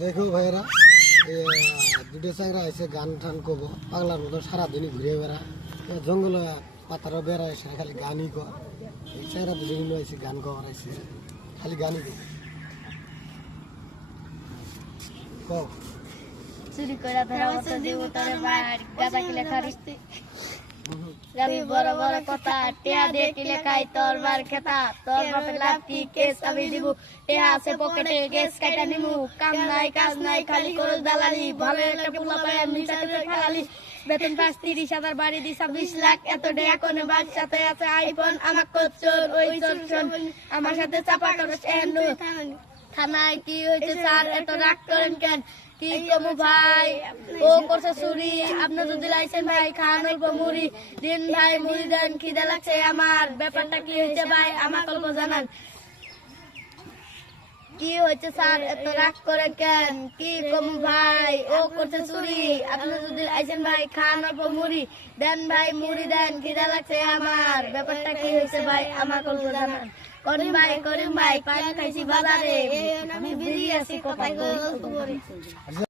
দেখো ভাইরা দুটো চাকরা এসে গান টান কব পাগলার মতো সারাদিনই ঘুরে বেড়া জঙ্গলে পাতারও বেড়া এসে খালি গানই কর এই চাকরা দুজন এসে গান কর এসে খালি গানই কর চুরি করে ধরা মতো দিব তোরে বাড়ি গাদা কিলে খারি রবি বড় বড় কথা টিয়া দিয়ে কিলে খাই তোর মার খেতা তোর বাপে লাঠি কেস আমি দিব টিয়া আছে পকেটে কেস কাটা নিমু কাম নাই কাজ নাই খালি করল দালালি ভালো একটা পোলা পায় আমি চাকরি খালালি বেতন 30,000 বাড়ি দি 26 লাখ এত টাকা কোনে বাস সাথে আছে আইফোন আমার কোচর ওই চোর আমার সাথে চাপা করছ এন্ড থানায় কি হয়েছে স্যার এত রাগ করেন কেন কি কমু ভাই ও করছে চুরি আপনি যদি লাইছেন ভাই খান অল্প মুড়ি দিন ভাই মুড়ি দেন খিদে লাগছে আমার ব্যাপারটা কি হয়েছে ভাই আমার অল্প জানান কি হয়েছে স্যার এত রাগ করে কেন কি কমু ভাই ও করছে চুরি আপনি যদি লাইছেন ভাই খান অল্প মুড়ি দেন ভাই মুড়ি দেন খিদে লাগছে আমার ব্যাপারটা কি হয়েছে ভাই আমার অল্প জানান করিম ভাই পানি খাইছি বাজারে আমি বিড়ি আছি কোথায়